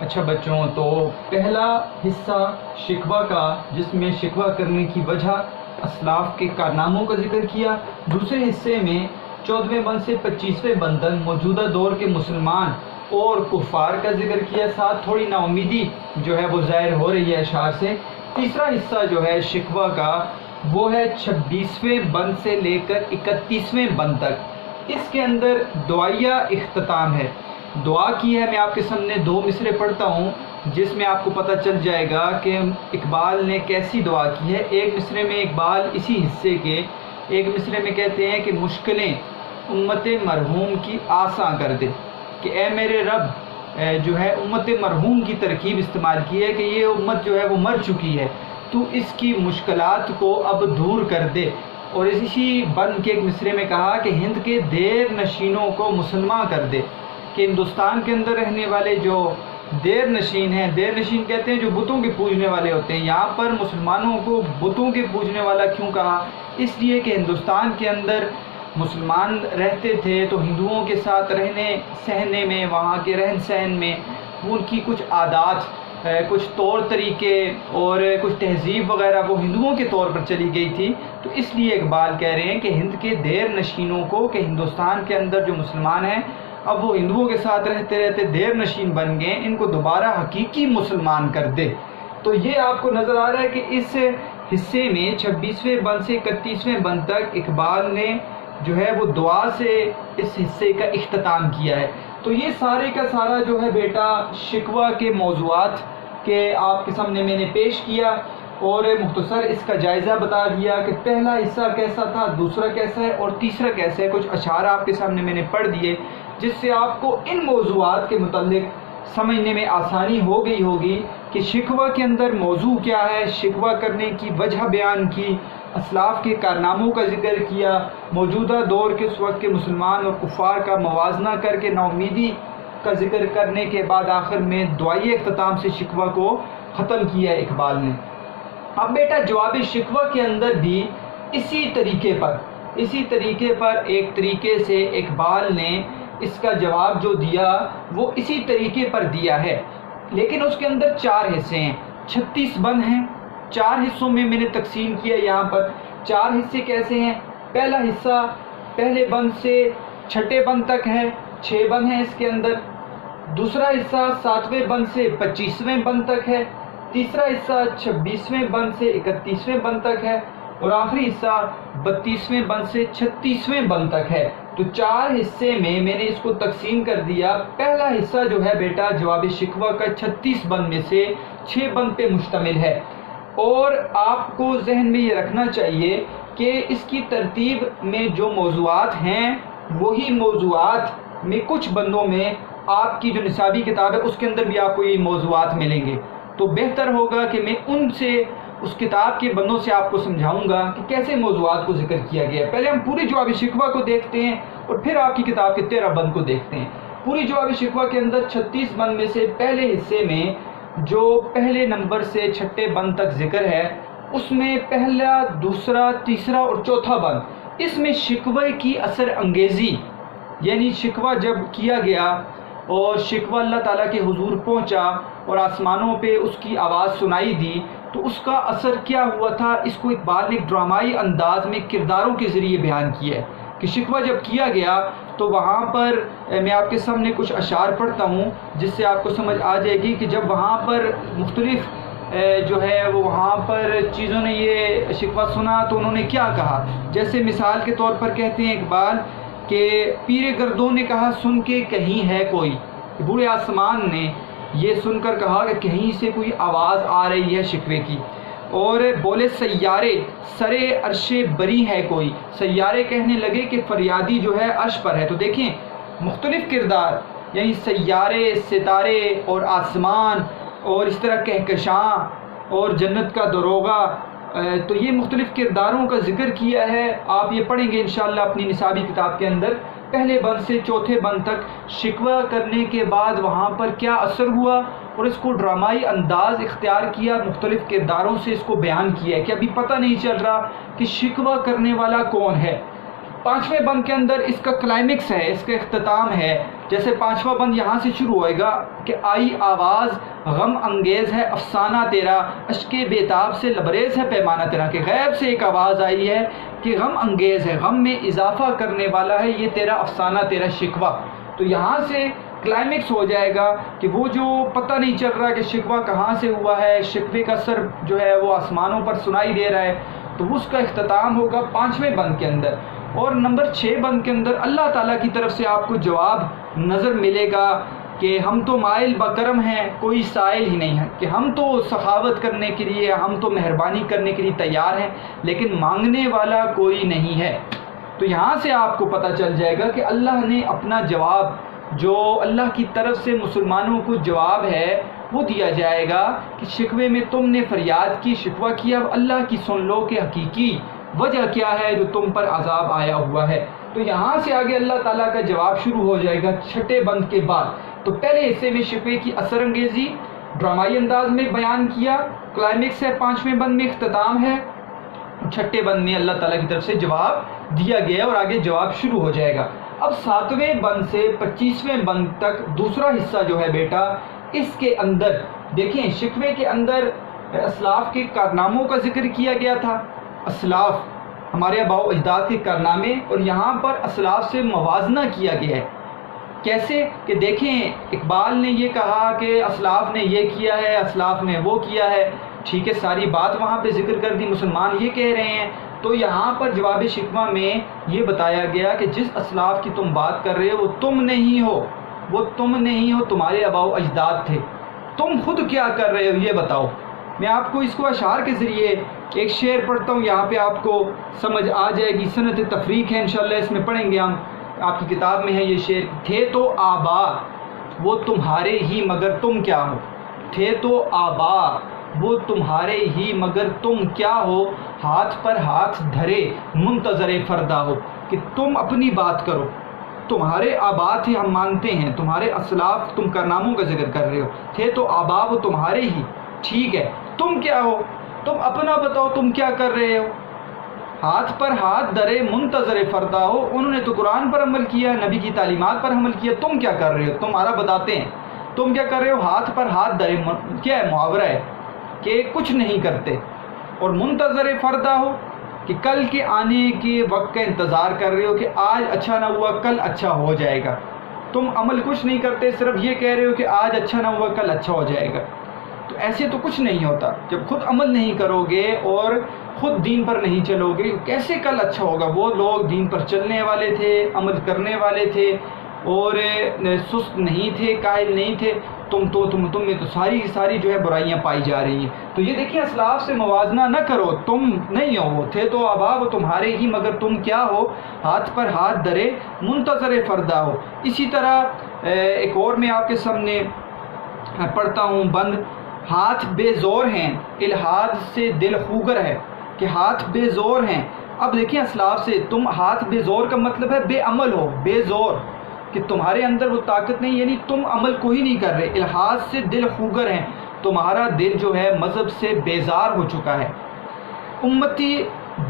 اچھا بچوں، تو پہلا حصہ شکوہ کا، جس میں شکوہ کرنے کی وجہ اسلاف کے کارناموں کا ذکر کیا۔ دوسرے حصے میں 14ویں بند سے 25ویں بند تک موجودہ دور کے مسلمان اور کفار کا ذکر کیا، ساتھ تھوڑی نا امیدی جو ہے وہ ظاہر ہو رہی ہے اشعار سے۔ تیسرا حصہ جو ہے شکوہ کا وہ ہے 26ویں بند سے لے کر 31ویں بند تک۔ اس کے اندر دعائیہ اختتام ہے، دعا کی ہے۔ میں آپ کے سامنے دو مصرے پڑھتا ہوں جس میں آپ کو پتہ چل جائے گا کہ اقبال نے کیسی دعا کی ہے۔ ایک مصرے میں اقبال اسی حصے کے ایک مصرے میں کہتے ہیں کہ مشکلیں امت مرحوم کی آساں کر دے، کہ اے میرے رب، جو ہے امت مرحوم کی ترکیب استعمال کی ہے کہ یہ امت جو ہے وہ مر چکی ہے، تو اس کی مشکلات کو اب دور کر دے۔ اور اسی بند کے ایک مصرے میں کہا کہ ہند کے دیر نشینوں کو مسلمان کر دے، کہ ہندوستان کے اندر رہنے والے جو دیر نشین ہیں، دیر نشین کہتے ہیں جو بتوں کے پوجنے والے ہوتے ہیں، یہاں پر مسلمانوں کو بتوں کے پوجنے والا کیوں کہا؟ اس لیے کہ ہندوستان کے اندر مسلمان رہتے تھے تو ہندوؤں کے ساتھ رہنے سہنے میں، وہاں کے رہن سہن میں ان کی کچھ عادات، کچھ طور طریقے اور کچھ تہذیب وغیرہ وہ ہندوؤں کے طور پر چلی گئی تھی۔ تو اس لیے اقبال کہہ رہے ہیں کہ ہند کے دیر نشینوں کو، کہ ہندوستان کے اندر جو مسلمان ہیں اب وہ ہندوؤں کے ساتھ رہتے رہتے دیر نشین بن گئے، ان کو دوبارہ حقیقی مسلمان کر دے۔ تو یہ آپ کو نظر آ رہا ہے کہ اس حصے میں 26ویں بند سے 31ویں بند تک اقبال نے جو ہے وہ دعا سے اس حصے کا اختتام کیا ہے۔ تو یہ سارے کا سارا جو ہے بیٹا شکوہ کے موضوعات کے آپ کے سامنے میں نے پیش کیا، اور مختصر اس کا جائزہ بتا دیا کہ پہلا حصہ کیسا تھا، دوسرا کیسا ہے اور تیسرا کیسا ہے۔ کچھ اشعار آپ کے سامنے میں نے پڑھ دیے جس سے آپ کو ان موضوعات کے متعلق سمجھنے میں آسانی ہو گئی ہوگی کہ شکوہ کے اندر موضوع کیا ہے، شکوہ کرنے کی وجہ بیان کی، اسلاف کے کارناموں کا ذکر کیا، موجودہ دور کے اس وقت کے مسلمان اور کفار کا موازنہ کر کے نا امیدی کا ذکر کرنے کے بعد آخر میں دعائی اختتام سے شکوہ کو ختم کیا ہے اقبال نے۔ اب بیٹا جواب شکوہ کے اندر بھی اسی طریقے پر ایک طریقے سے اقبال نے اس کا جواب جو دیا وہ اسی طریقے پر دیا ہے، لیکن اس کے اندر 4 حصے ہیں، 36 بند ہیں، 4 حصوں میں نے تقسیم کیا۔ یہاں پر 4 حصے کیسے ہیں؟ پہلا حصہ پہلے بند سے 6 بند تک ہے، 6 بند ہیں اس کے اندر۔ دوسرا حصہ 7ویں بند سے 25ویں بند تک ہے۔ تیسرا حصہ 26ویں بند سے 31ویں بند تک ہے، اور آخری حصہ 32ویں بند سے 36ویں بند تک ہے۔ تو 4 حصے میں نے اس کو تقسیم کر دیا۔ پہلا حصہ جو ہے بیٹا جواب شکوہ کا 36 بند میں سے 6 بند پہ مشتمل ہے، اور آپ کو ذہن میں یہ رکھنا چاہیے کہ اس کی ترتیب میں جو موضوعات ہیں وہی موضوعات میں کچھ بندوں میں آپ کی جو نصابی کتاب ہے اس کے اندر بھی آپ کو یہ موضوعات ملیں گے۔ تو بہتر ہوگا کہ میں ان سے، اس کتاب کے بندوں سے آپ کو سمجھاؤں گا کہ کیسے موضوعات کو ذکر کیا گیا ہے۔ پہلے ہم پوری جواب شکوہ کو دیکھتے ہیں اور پھر آپ کی کتاب کے 13 بند کو دیکھتے ہیں۔ پوری جواب شکوہ کے اندر 36 بند میں سے پہلے حصے میں جو پہلے نمبر سے 6 بند تک ذکر ہے، اس میں پہلا، دوسرا، تیسرا اور چوتھا بند، اس میں شکوہ کی اثر انگیزی، یعنی شکوہ جب کیا گیا اور شکوہ اللہ تعالیٰ کے حضور پہنچا اور آسمانوں پہ اس کی آواز سنائی دی، تو اس کا اثر کیا ہوا تھا، اس کو اقبال نے ایک ڈرامائی انداز میں کرداروں کے ذریعے بیان کیا ہے کہ شکوہ جب کیا گیا تو وہاں پر میں آپ کے سامنے کچھ اشعار پڑھتا ہوں جس سے آپ کو سمجھ آ جائے گی کہ جب وہاں پر مختلف جو ہے وہ وہاں پر چیزوں نے یہ شکوہ سنا تو انہوں نے کیا کہا۔ جیسے مثال کے طور پر کہتے ہیں اقبال کہ پیر گردوں نے کہا سن کے کہیں ہے کوئی، بوڑھے آسمان نے یہ سن کر کہا کہ کہیں سے کوئی آواز آ رہی ہے شکوے کی، اور بولے سیارے سرے عرش بری ہے کوئی، سیارے کہنے لگے کہ فریادی جو ہے عرش پر ہے۔ تو دیکھیں مختلف کردار، یعنی سیارے، ستارے اور آسمان اور اس طرح کہکشاں اور جنت کا دروغہ، تو یہ مختلف کرداروں کا ذکر کیا ہے۔ آپ یہ پڑھیں گے انشاءاللہ اپنی نصابی کتاب کے اندر۔ پہلے بند سے چوتھے بند تک شکوہ کرنے کے بعد وہاں پر کیا اثر ہوا، اور اس کو ڈرامائی انداز اختیار کیا، مختلف کرداروں سے اس کو بیان کیا ہے کہ ابھی پتہ نہیں چل رہا کہ شکوہ کرنے والا کون ہے۔ 5ویں بند کے اندر اس کا کلائمیکس ہے، اس کا اختتام ہے جیسے 5واں بند یہاں سے شروع ہوئے گا کہ آئی آواز غم انگیز ہے افسانہ تیرا، اشک بیتاب سے لبریز ہے پیمانہ تیرا، کہ غیب سے ایک آواز آئی ہے کہ غم انگیز ہے، غم میں اضافہ کرنے والا ہے یہ تیرا افسانہ، تیرا شکوہ. تو یہاں سے کلائمیکس ہو جائے گا کہ وہ جو پتہ نہیں چل رہا کہ شکوہ کہاں سے ہوا ہے، شکوے کا سر جو ہے وہ آسمانوں پر سنائی دے رہا ہے، تو اس کا اختتام ہوگا 5ویں بند کے اندر. اور نمبر 6 بند کے اندر اللہ تعالیٰ کی طرف سے آپ کو جواب نظر ملے گا کہ ہم تو مائل بکرم ہیں، کوئی سائل ہی نہیں ہے، کہ ہم تو سخاوت کرنے کے لیے، ہم تو مہربانی کرنے کے لیے تیار ہیں، لیکن مانگنے والا کوئی نہیں ہے. تو یہاں سے آپ کو پتہ چل جائے گا کہ اللہ نے اپنا جواب جو اللہ کی طرف سے مسلمانوں کو جواب ہے وہ دیا جائے گا کہ شکوے میں تم نے فریاد کی، شکوہ کیا، اب اللہ کی سن لو کہ حقیقی وجہ کیا ہے جو تم پر عذاب آیا ہوا ہے. تو یہاں سے آگے اللہ تعالیٰ کا جواب شروع ہو جائے گا 6 بند کے بعد. تو پہلے حصے میں شکوے کی اثر انگیزی ڈرامائی انداز میں بیان کیا، کلائمیکس ہے 5ویں بند میں، اختتام ہے 6 بند میں اللہ تعالیٰ کی طرف سے جواب دیا گیا اور آگے جواب شروع ہو جائے گا. اب 7ویں بند سے 25ویں بند تک دوسرا حصہ جو ہے بیٹا، اس کے اندر دیکھیں شکوے کے اندر اسلاف کے کارناموں کا ذکر کیا گیا تھا، اسلاف ہمارے آباء و اجداد کے کارنامے، اور یہاں پر اسلاف سے موازنہ کیا گیا ہے. کیسے کہ دیکھیں اقبال نے یہ کہا کہ اسلاف نے یہ کیا ہے، اسلاف نے وہ کیا ہے، ٹھیک ہے، ساری بات وہاں پہ ذکر کر دی، مسلمان یہ کہہ رہے ہیں. تو یہاں پر جواب شکوہ میں یہ بتایا گیا کہ جس اسلاف کی تم بات کر رہے ہو وہ تم نہیں ہو، وہ تم نہیں ہو، تمہارے آباء و اجداد تھے. تم خود کیا کر رہے ہو یہ بتاؤ. میں آپ کو اس کو اشعار کے ذریعے ایک شعر پڑھتا ہوں، یہاں پہ آپ کو سمجھ آ جائے گی. صنعت تفریق ہے انشاءاللہ، اس میں پڑھیں گے ہم، آپ کی کتاب میں ہے یہ شعر. تھے تو آبا وہ تمہارے ہی مگر تم کیا ہو، تھے تو آبا وہ تمہارے ہی مگر تم کیا ہو، ہاتھ پر ہاتھ دھرے منتظر فردا ہو. کہ تم اپنی بات کرو، تمہارے آبا تھے ہم مانتے ہیں، تمہارے اسلاف، تم کارناموں کا ذکر کر رہے ہو، تھے تو آبا وہ تمہارے ہی، ٹھیک ہے، تم کیا ہو، تم اپنا بتاؤ تم کیا کر رہے ہو. ہاتھ پر ہاتھ درے منتظر فردا ہو، انہوں نے تو قرآن پر عمل کیا، نبی کی تعلیمات پر عمل کیا، تم کیا کر رہے ہو، تمہارا بتاتے ہیں تم کیا کر رہے ہو. ہاتھ پر ہاتھ درے کیا ہے، محاورہ ہے کہ کچھ نہیں کرتے، اور منتظر فردا ہو کہ کل کے آنے کے وقت کا انتظار کر رہے ہو کہ آج اچھا نہ ہوا کل اچھا ہو جائے گا. تم عمل کچھ نہیں کرتے، صرف یہ کہہ رہے ہو کہ آج اچھا نہ ہوا کل اچھا ہو جائے گا. تو ایسے تو کچھ نہیں ہوتا. جب خود عمل نہیں کرو گے اور خود دین پر نہیں چلو گے کیسے کل اچھا ہوگا. وہ لوگ دین پر چلنے والے تھے، عمل کرنے والے تھے، اور سست نہیں تھے، قائل نہیں تھے. تم میں تو ساری جو ہے برائیاں پائی جا رہی ہیں. تو یہ دیکھیں اسلاف سے موازنہ نہ کرو، تم نہیں ہو، وہ تھے تو آبا وہ تمہارے ہی مگر تم کیا ہو، ہاتھ پر ہاتھ دھرے منتظر فردا ہو. اسی طرح ایک اور میں آپ کے سامنے پڑھتا ہوں بند. ہاتھ بے زور ہیں الحاد سے دل خوگر ہے، کہ ہاتھ بے زور ہیں. اب دیکھیں اسلاف سے تم ہاتھ بے زور کا مطلب ہے بے عمل ہو، بے زور، کہ تمہارے اندر وہ طاقت نہیں، یعنی تم عمل کو ہی نہیں کر رہے. الحاد سے دل خوگر ہیں، تمہارا دل جو ہے مذہب سے بیزار ہو چکا ہے. امتی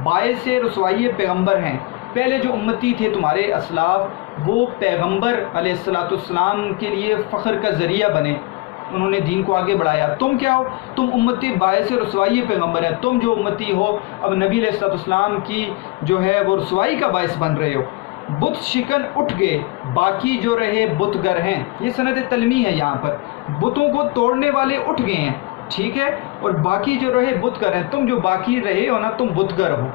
باعث رسوائی پیغمبر ہیں. پہلے جو امتی تھے تمہارے اسلاف وہ پیغمبر علیہ السلام کے لیے فخر کا ذریعہ بنے، انہوں نے دین کو آگے بڑھایا. تم کیا ہو، تم امتی باعث رسوائی پیغمبر ہے. تم جو امتی ہو اب نبی علیہ السلام کی جو ہے وہ رسوائی کا باعث بن رہے ہو. بت شکن اٹھ گئے باقی جو رہے بت گر ہیں. یہ سند تلمی ہے، یہاں پر بتوں کو توڑنے والے اٹھ گئے ہیں، ٹھیک ہے، اور باقی جو رہے بت گر ہیں. تم جو باقی رہے ہو نا تم بت گر ہو،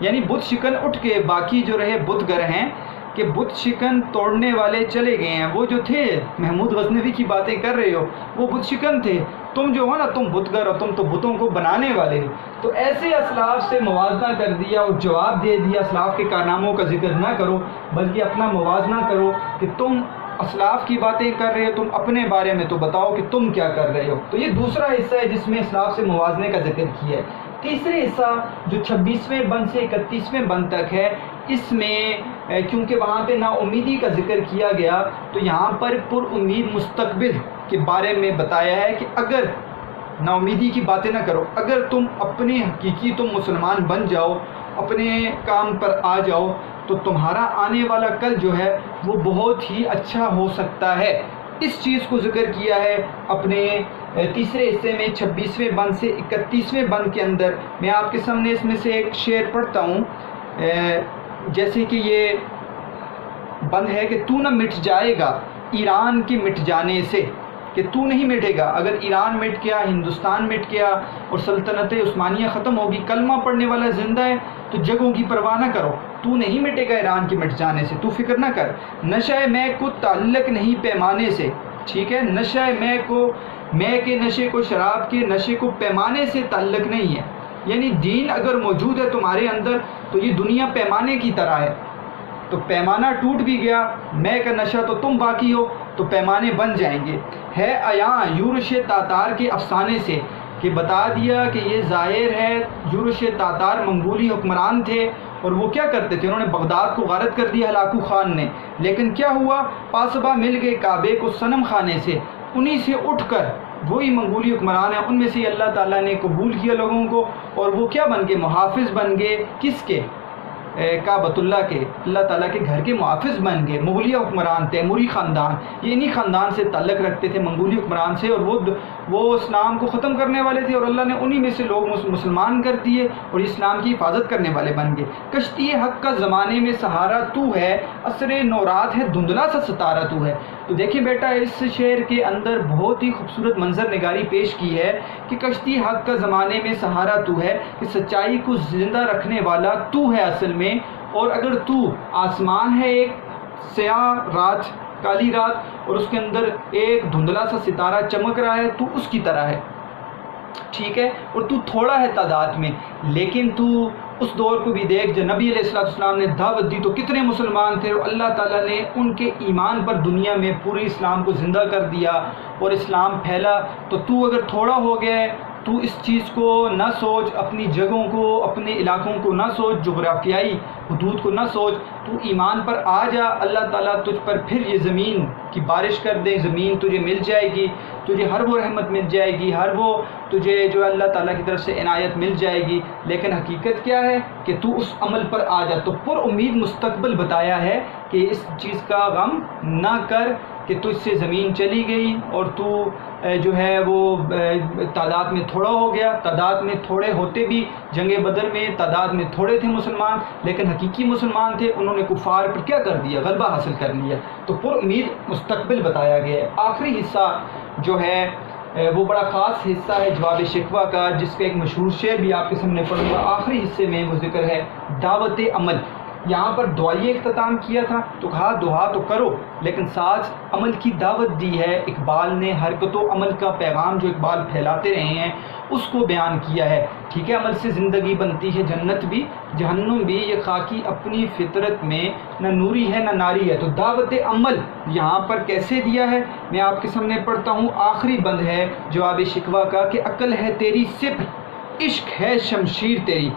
یعنی بت شکن اٹھ کے باقی جو رہے بت گر ہیں، کہ بت شکن توڑنے والے چلے گئے ہیں. وہ جو تھے محمود غزنوی کی باتیں کر رہے ہو وہ بت شکن تھے، تم جو ہو نا تم بت گر ہو، تم تو بتوں کو بنانے والے ہو. تو ایسے اسلاف سے موازنہ کر دیا اور جواب دے دیا. اسلاف کے کارناموں کا ذکر نہ کرو بلکہ اپنا موازنہ کرو کہ تم اسلاف کی باتیں کر رہے ہو، تم اپنے بارے میں تو بتاؤ کہ تم کیا کر رہے ہو. تو یہ دوسرا حصہ ہے جس میں اسلاف سے موازنے کا ذکر کیا ہے. تیسرے حصہ جو 26ویں بند سے 31ویں بند تک ہے، اس میں کیونکہ وہاں پہ نا امیدی کا ذکر کیا گیا تو یہاں پر پر امید مستقبل کے بارے میں بتایا ہے کہ اگر نا امیدی کی باتیں نہ کرو، اگر تم اپنے حقیقی تم مسلمان بن جاؤ، اپنے کام پر آ جاؤ، تو تمہارا آنے والا کل جو ہے وہ بہت ہی اچھا ہو سکتا ہے۔ اس چیز کو ذکر کیا ہے اپنے تیسرے حصے میں 26ویں بند سے 31ویں بند کے اندر۔ میں آپ کے سامنے اس میں سے ایک شعر پڑھتا ہوں، جیسے کہ یہ بند ہے کہ تو نہ مٹ جائے گا ایران کے مٹ جانے سے، کہ تو نہیں مٹے گا۔ اگر ایران مٹ گیا، ہندوستان مٹ گیا اور سلطنت عثمانیہ ختم ہوگی، کلمہ پڑھنے والا زندہ ہے تو جگہوں کی پرواہ نہ کرو، تو نہیں مٹے گا ایران کے مٹ جانے سے، تو فکر نہ کر۔ نشہ میں کو تعلق نہیں پیمانے سے، ٹھیک ہے، نشہ میں کے نشے کو، شراب کے نشے کو پیمانے سے تعلق نہیں ہے۔ یعنی دین اگر موجود ہے تمہارے اندر تو یہ دنیا پیمانے کی طرح ہے، تو پیمانہ ٹوٹ بھی گیا، میں کا نشہ تو تم باقی ہو تو پیمانے بن جائیں گے۔ ہے عیاں یورش تاتار کے افسانے سے، کہ بتا دیا کہ یہ ظاہر ہے یورش تاتار منگولی حکمران تھے، اور وہ کیا کرتے تھے، انہوں نے بغداد کو غارت کر دیا ہلاکو خان نے، لیکن کیا ہوا، پاسبہ مل گئے کعبے کو صنم خانے سے، انہی سے اٹھ کر وہی منگولی حکمران ہیں، ان میں سے اللہ تعالیٰ نے قبول کیا لوگوں کو، اور وہ کیا بن گئے، محافظ بن گئے، کس کے، کعبۃ اللہ کے، اللہ تعالیٰ کے گھر کے محافظ بن گئے۔ مغلیہ حکمران، تیموری خاندان، یہ انہی خاندان سے تعلق رکھتے تھے، منگولی حکمران سے، اور وہ اسلام کو ختم کرنے والے تھے، اور اللہ نے انہی میں سے لوگ مسلمان کر دیے اور اسلام کی حفاظت کرنے والے بن گئے۔ کشتی حق کا زمانے میں سہارا تو ہے، عصر نورات ہے دھندلا سا ستارہ تو ہے۔ تو دیکھیں بیٹا، اس شعر کے اندر بہت ہی خوبصورت منظر نگاری پیش کی ہے کہ کشتی حق کا زمانے میں سہارا تو ہے، کہ سچائی کو زندہ رکھنے والا تو ہے اصل میں، اور اگر تو آسمان ہے ایک سیاہ رات، کالی رات، اور اس کے اندر ایک دھندلا سا ستارہ چمک رہا ہے، تو اس کی طرح ہے، ٹھیک ہے، اور تو تھوڑا ہے تعداد میں، لیکن تو اس دور کو بھی دیکھ جب نبی علیہ السلام نے دعوت دی تو کتنے مسلمان تھے، اور اللہ تعالیٰ نے ان کے ایمان پر دنیا میں پورے اسلام کو زندہ کر دیا اور اسلام پھیلا۔ تو اگر تھوڑا ہو گیا ہے تو اس چیز کو نہ سوچ، اپنی جگہوں کو، اپنے علاقوں کو نہ سوچ، جغرافیائی حدود کو نہ سوچ، تو ایمان پر آ جا، اللہ تعالیٰ تجھ پر پھر یہ زمین کی بارش کر دے، زمین تجھے مل جائے گی، تجھے ہر وہ رحمت مل جائے گی، ہر وہ تجھے جو اللہ تعالیٰ کی طرف سے عنایت مل جائے گی۔ لیکن حقیقت کیا ہے کہ تو اس عمل پر آ جا۔ تو پر امید مستقبل بتایا ہے کہ اس چیز کا غم نہ کر کہ تجھ سے زمین چلی گئی اور تو جو ہے وہ تعداد میں تھوڑا ہو گیا۔ تعداد میں تھوڑے ہوتے بھی جنگ بدر میں تعداد میں تھوڑے تھے مسلمان، لیکن حقیقی مسلمان تھے، انہوں نے کفار پر کیا کر دیا، غلبہ حاصل کر لیا۔ تو پر امید مستقبل بتایا گیا ہے۔ آخری حصہ جو ہے وہ بڑا خاص حصہ ہے جواب شکوہ کا، جس کا ایک مشہور شعر بھی آپ کے سامنے پڑھوں گا۔ آخری حصے میں وہ ذکر ہے دعوت عمل۔ یہاں پر دعائیہ اختتام کیا تھا تو کہا دعا تو کرو، لیکن ساتھ عمل کی دعوت دی ہے۔ اقبال نے حرکت و عمل کا پیغام جو اقبال پھیلاتے رہے ہیں اس کو بیان کیا ہے، ٹھیک ہے۔ عمل سے زندگی بنتی ہے جنت بھی جہنم بھی، یہ خاکی اپنی فطرت میں نہ نوری ہے نہ ناری ہے۔ تو دعوت عمل یہاں پر کیسے دیا ہے، میں آپ کے سامنے پڑھتا ہوں۔ آخری بند ہے جواب شکوہ کا کہ عقل ہے تیری سپر، عشق ہے شمشیر تیری،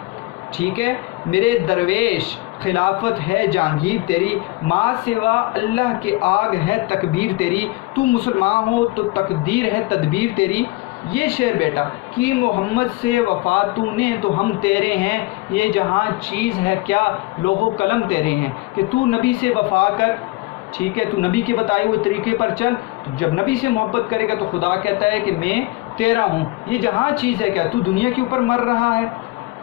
ٹھیک ہے میرے درویش، خلافت ہے جہانگیر تیری، ماں سوا اللہ کے آگ ہے تکبیر تیری، تو مسلمان ہو تو تقدیر ہے تدبیر تیری۔ یہ شعر بیٹا کہ محمد سے وفا تو نے تو ہم تیرے ہیں، یہ جہاں چیز ہے کیا لوح و قلم تیرے ہیں، کہ تو نبی سے وفا کر، ٹھیک ہے، تو نبی کے بتائے ہوئے طریقے پر چل، تو جب نبی سے محبت کرے گا تو خدا کہتا ہے کہ میں تیرا ہوں، یہ جہاں چیز ہے کیا، تو دنیا کے اوپر مر رہا ہے،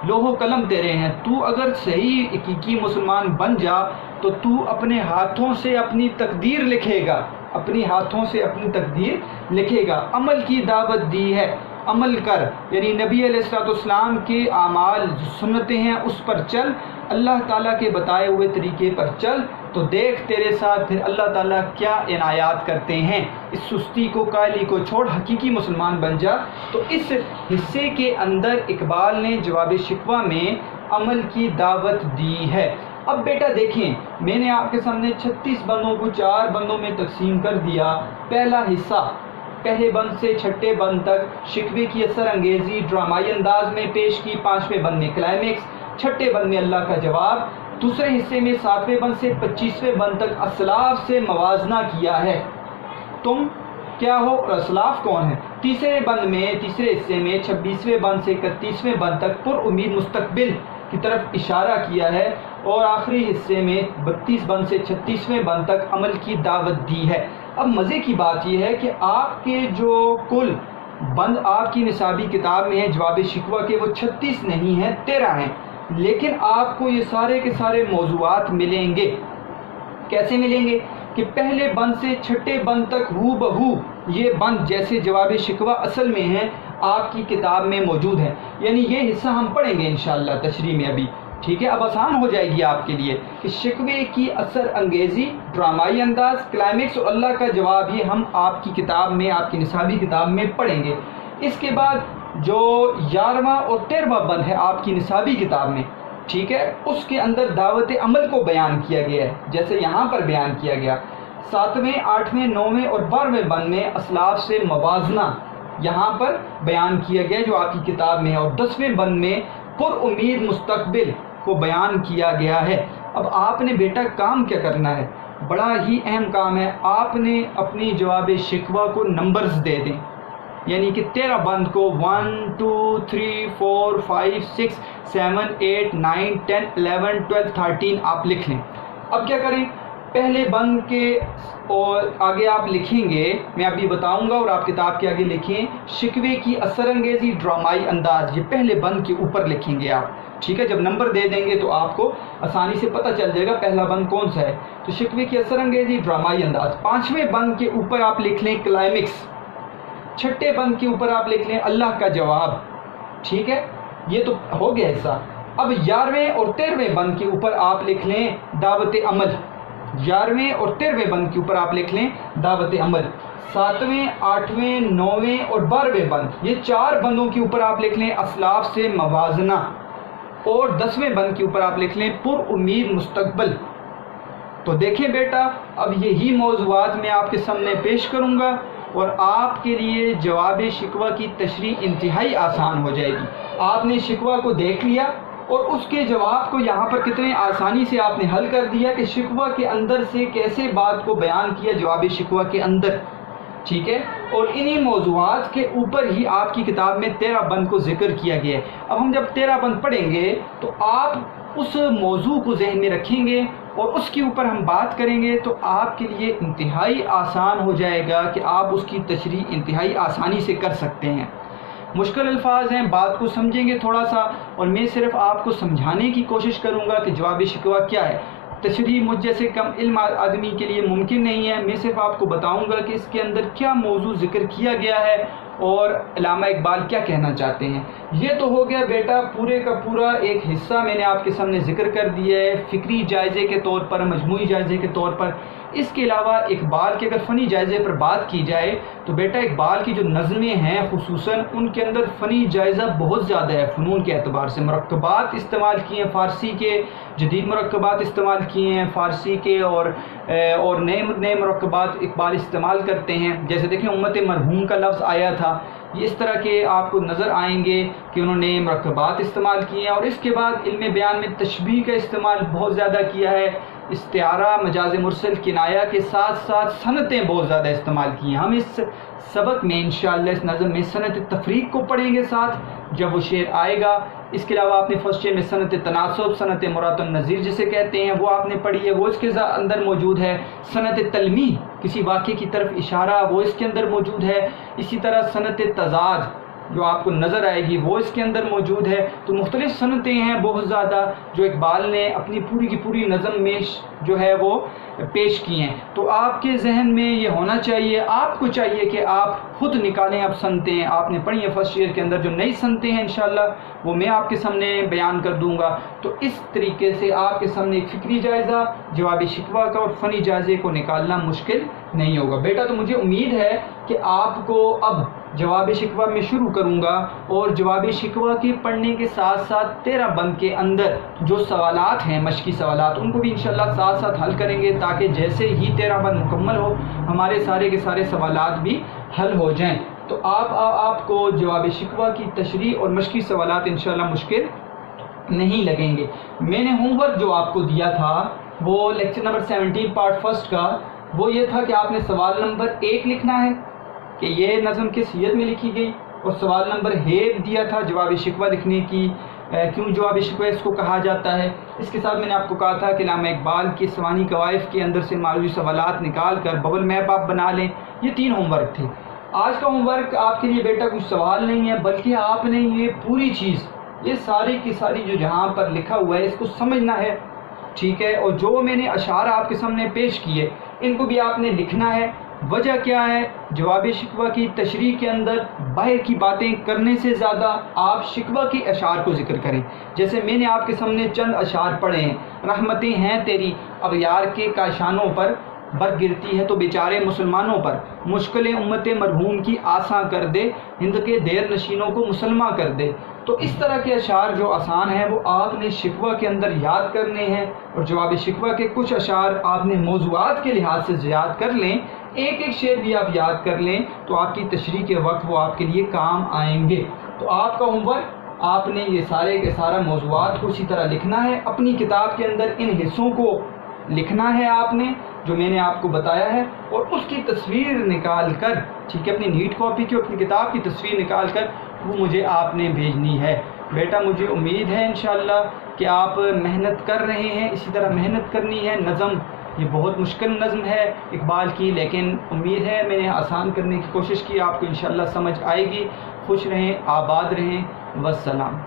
لوح و قلم تیرے ہیں۔ تو اگر صحیح حقیقی مسلمان بن جا تو تو اپنے ہاتھوں سے اپنی تقدیر لکھے گا، اپنی ہاتھوں سے اپنی تقدیر لکھے گا۔ عمل کی دعوت دی ہے، عمل کر، یعنی نبی علیہ السلام کے اعمال سنتیں ہیں اس پر چل، اللہ تعالیٰ کے بتائے ہوئے طریقے پر چل، تو دیکھ تیرے ساتھ پھر اللہ تعالیٰ کیا عنایات کرتے ہیں۔ اس سستی کو کائلی کو چھوڑ، حقیقی مسلمان بن جا۔ تو اس حصے کے اندر اقبال نے جواب شکوہ میں عمل کی دعوت دی ہے۔ اب بیٹا دیکھیں، میں نے آپ کے سامنے 36 بندوں کو 4 بندوں میں تقسیم کر دیا۔ پہلا حصہ پہلے بند سے 6 بند تک شکوے کی اثر انگیزی ڈرامائی انداز میں پیش کی، 5ویں بند میں کلائمیکس، 6 بند میں اللہ کا جواب، دوسرے حصے میں 7ویں بند سے 25ویں بند تک اسلاف سے موازنہ کیا ہے، تم کیا ہو اور اسلاف کون ہے۔ تیسرے بند میں، تیسرے حصے میں 26ویں بند سے 31ویں بند تک پر امید مستقبل کی طرف اشارہ کیا ہے، اور آخری حصے میں 32 بند سے 36ویں بند تک عمل کی دعوت دی ہے۔ اب مزے کی بات یہ ہے کہ آپ کے جو کل بند آپ کی نصابی کتاب میں ہیں جواب شکوہ کے، وہ 36 نہیں ہیں، 13 ہیں، لیکن آپ کو یہ سارے کے سارے موضوعات ملیں گے۔ کیسے ملیں گے؟ کہ پہلے بند سے چھٹے بند تک ہو بہو یہ بند جیسے جواب شکوہ اصل میں ہیں آپ کی کتاب میں موجود ہے۔ یعنی یہ حصہ ہم پڑھیں گے انشاءاللہ تشریح میں ابھی، ٹھیک ہے؟ اب آسان ہو جائے گی آپ کے لیے کہ شکوے کی اثر انگیزی، ڈرامائی انداز، کلائمیکس اور اللہ کا جواب، یہ ہم آپ کی کتاب میں، آپ کی نصابی کتاب میں پڑھیں گے۔ اس کے بعد جو 11واں اور 13واں بند ہے آپ کی نصابی کتاب میں، ٹھیک ہے، اس کے اندر دعوت عمل کو بیان کیا گیا ہے جیسے یہاں پر بیان کیا گیا۔ 7ویں، 8ویں، 9ویں اور 12ویں بند میں اسلاف سے موازنہ یہاں پر بیان کیا گیا جو آپ کی کتاب میں ہے، اور 10ویں بند میں پر امید مستقبل کو بیان کیا گیا ہے۔ اب آپ نے بیٹا کام کیا کرنا ہے؟ بڑا ہی اہم کام ہے، آپ نے اپنی جواب شکوہ کو نمبرز دے دیں، یعنی کہ 13 بند کو 1 2 3 4 5 6 7 8 9 10 11 12 13 آپ لکھ لیں۔ اب کیا کریں؟ پہلے بند کے اور آگے آپ لکھیں گے، میں ابھی بتاؤں گا، اور آپ کتاب کے آگے لکھیں شکوے کی اثر انگیزی ڈرامائی انداز، یہ پہلے بند کے اوپر لکھیں گے آپ، ٹھیک ہے؟ جب نمبر دے دیں گے تو آپ کو آسانی سے پتہ چل جائے گا پہلا بند کون سا ہے۔ تو شکوے کی اثر انگیزی ڈرامائی انداز۔ 5ویں بند کے اوپر آپ لکھ لیں کلائمیکس۔ 6ٹھے بند کے اوپر آپ لکھ لیں اللہ کا جواب، ٹھیک ہے؟ یہ تو ہو گیا حصہ۔ اب 11ویں اور 13ویں بند کے اوپر آپ لکھ لیں دعوت عمل۔ 11ویں اور 13ویں بند کے اوپر آپ لکھ لیں دعوت عمل۔ 7ویں، 8ویں، 9ویں اور 12ویں بند، یہ 4 بندوں کے اوپر آپ لکھ لیں اسلاف سے موازنہ، اور 10ویں بند کے اوپر آپ لکھ لیں پر امید مستقبل۔ تو دیکھیں بیٹا، اب یہی موضوعات میں آپ کے سامنے پیش کروں گا، اور آپ کے لیے جواب شکوہ کی تشریح انتہائی آسان ہو جائے گی۔ آپ نے شکوہ کو دیکھ لیا اور اس کے جواب کو یہاں پر کتنے آسانی سے آپ نے حل کر دیا کہ شکوہ کے اندر سے کیسے بات کو بیان کیا جواب شکوہ کے اندر، ٹھیک ہے؟ اور انہی موضوعات کے اوپر ہی آپ کی کتاب میں 13 بند کو ذکر کیا گیا ہے۔ اب ہم جب 13 بند پڑھیں گے تو آپ اس موضوع کو ذہن میں رکھیں گے اور اس کے اوپر ہم بات کریں گے تو آپ کے لیے انتہائی آسان ہو جائے گا کہ آپ اس کی تشریح انتہائی آسانی سے کر سکتے ہیں۔ مشکل الفاظ ہیں، بات کو سمجھیں گے تھوڑا سا، اور میں صرف آپ کو سمجھانے کی کوشش کروں گا کہ جواب شکوہ کیا ہے۔ تشریح مجھ جیسے کم علم آدمی کے لیے ممکن نہیں ہے، میں صرف آپ کو بتاؤں گا کہ اس کے اندر کیا موضوع ذکر کیا گیا ہے اور علامہ اقبال کیا کہنا چاہتے ہیں۔ یہ تو ہو گیا بیٹا پورے کا پورا ایک حصہ میں نے آپ کے سامنے ذکر کر دیا ہے فکری جائزے کے طور پر، مجموعی جائزے کے طور پر۔ اس کے علاوہ اقبال کے اگر فنی جائزے پر بات کی جائے تو بیٹا اقبال کی جو نظمیں ہیں خصوصاً ان کے اندر فنی جائزہ بہت زیادہ ہے، فنون کے اعتبار سے مرکبات استعمال کیے ہیں، فارسی کے جدید مرکبات استعمال کیے ہیں، فارسی کے اور نئے مرکبات اقبال استعمال کرتے ہیں۔ جیسے دیکھیں امت مرحوم کا لفظ آیا تھا، یہ اس طرح کے آپ کو نظر آئیں گے کہ انہوں نے مرکبات استعمال کیے ہیں۔ اور اس کے بعد علم بیان میں تشبیہ کا استعمال بہت زیادہ کیا ہے، استعارہ، مجاز مرسل، کنایہ کے ساتھ ساتھ صنعتیں بہت زیادہ استعمال کی ہیں۔ ہم اس سبق میں انشاءاللہ اس نظم میں صنعت تفریق کو پڑھیں گے ساتھ جب وہ شعر آئے گا۔ اس کے علاوہ آپ نے فرسٹ شعر میں صنعت تناسب، صنعت مرات النظیر جسے کہتے ہیں وہ آپ نے پڑھی ہے، وہ اس کے اندر موجود ہے۔ صنعت تلمیح، کسی واقعے کی طرف اشارہ، وہ اس کے اندر موجود ہے۔ اسی طرح صنعت تضاد جو آپ کو نظر آئے گی وہ اس کے اندر موجود ہے۔ تو مختلف صنعتیں ہیں بہت زیادہ جو اقبال نے اپنی پوری کی پوری نظم میں جو ہے وہ پیش کی ہیں۔ تو آپ کے ذہن میں یہ ہونا چاہیے، آپ کو چاہیے کہ آپ خود نکالیں اب صنعتیں آپ نے پڑھی ہیں فرسٹ شعر کے اندر، جو نئی صنعتیں ہیں انشاءاللہ وہ میں آپ کے سامنے بیان کر دوں گا۔ تو اس طریقے سے آپ کے سامنے ایک فکری جائزہ، جواب شکوہ کا اور فنی جائزے کو نکالنا مشکل نہیں ہوگا بیٹا۔ تو مجھے امید ہے کہ آپ کو اب جواب شکوہ میں شروع کروں گا، اور جواب شکوہ کے پڑھنے کے ساتھ ساتھ 13 بند کے اندر جو سوالات ہیں مشقی سوالات ان کو بھی انشاءاللہ ساتھ ساتھ حل کریں گے، تاکہ جیسے ہی 13 بند مکمل ہو ہمارے سارے کے سارے سوالات بھی حل ہو جائیں۔ تو آپ کو جواب شکوہ کی تشریح اور مشقی سوالات انشاءاللہ مشکل نہیں لگیں گے۔ میں نے ہوم ورک جو آپ کو دیا تھا وہ لیکچر نمبر 17 پارٹ فرسٹ کا، وہ یہ تھا کہ آپ نے سوال نمبر 1 لکھنا ہے کہ یہ نظم کس حیت میں لکھی گئی، اور سوال نمبر دیا تھا جواب شکوہ لکھنے کی کیوں جواب شکوہ اس کو کہا جاتا ہے۔ اس کے ساتھ میں نے آپ کو کہا تھا کہ علامہ اقبال کے سوانح قوائف کے اندر سے معروضی سوالات نکال کر ببل میپ آپ بنا لیں۔ یہ 3 ہوم ورک تھے۔ آج کا ہوم ورک آپ کے لیے بیٹا کچھ سوال نہیں ہے، بلکہ آپ نے یہ پوری چیز، یہ ساری کی ساری جو جہاں پر لکھا ہوا ہے اس کو سمجھنا ہے، ٹھیک ہے؟ اور جو میں نے اشعار آپ کے سامنے پیش کیے ان کو بھی آپ نے لکھنا ہے۔ وجہ کیا ہے؟ جواب شکوہ کی تشریح کے اندر باہر کی باتیں کرنے سے زیادہ آپ شکوہ کے اشعار کو ذکر کریں۔ جیسے میں نے آپ کے سامنے چند اشعار پڑھے ہیں، رحمتیں ہیں تیری اغیار کے کاشانوں پر، برف گرتی ہے تو بیچارے مسلمانوں پر، مشکلیں امت مرحوم کی آساں کر دے، ہند کے دیر نشینوں کو مسلمہ کر دے۔ تو اس طرح کے اشعار جو آسان ہیں وہ آپ نے شکوہ کے اندر یاد کرنے ہیں، اور جواب شکوہ کے کچھ اشعار آپ نے موضوعات کے لحاظ سے یاد کر لیں۔ ایک ایک شعر بھی آپ یاد کر لیں تو آپ کی تشریح کے وقت وہ آپ کے لیے کام آئیں گے۔ تو آپ کا ہوم ورک، آپ نے یہ سارے کے سارا موضوعات کو اسی طرح لکھنا ہے، اپنی کتاب کے اندر ان حصوں کو لکھنا ہے آپ نے جو میں نے آپ کو بتایا ہے، اور اس کی تصویر نکال کر، ٹھیک ہے، اپنی نیٹ کاپی کی اپنی کتاب کی تصویر نکال کر وہ مجھے آپ نے بھیجنی ہے۔ بیٹا مجھے امید ہے انشاءاللہ کہ آپ محنت کر رہے ہیں، اسی طرح محنت کرنی ہے۔ نظم یہ بہت مشکل نظم ہے اقبال کی، لیکن امید ہے میں نے آسان کرنے کی کوشش کی، آپ کو انشاءاللہ سمجھ آئے گی۔ خوش رہیں، آباد رہیں، والسلام۔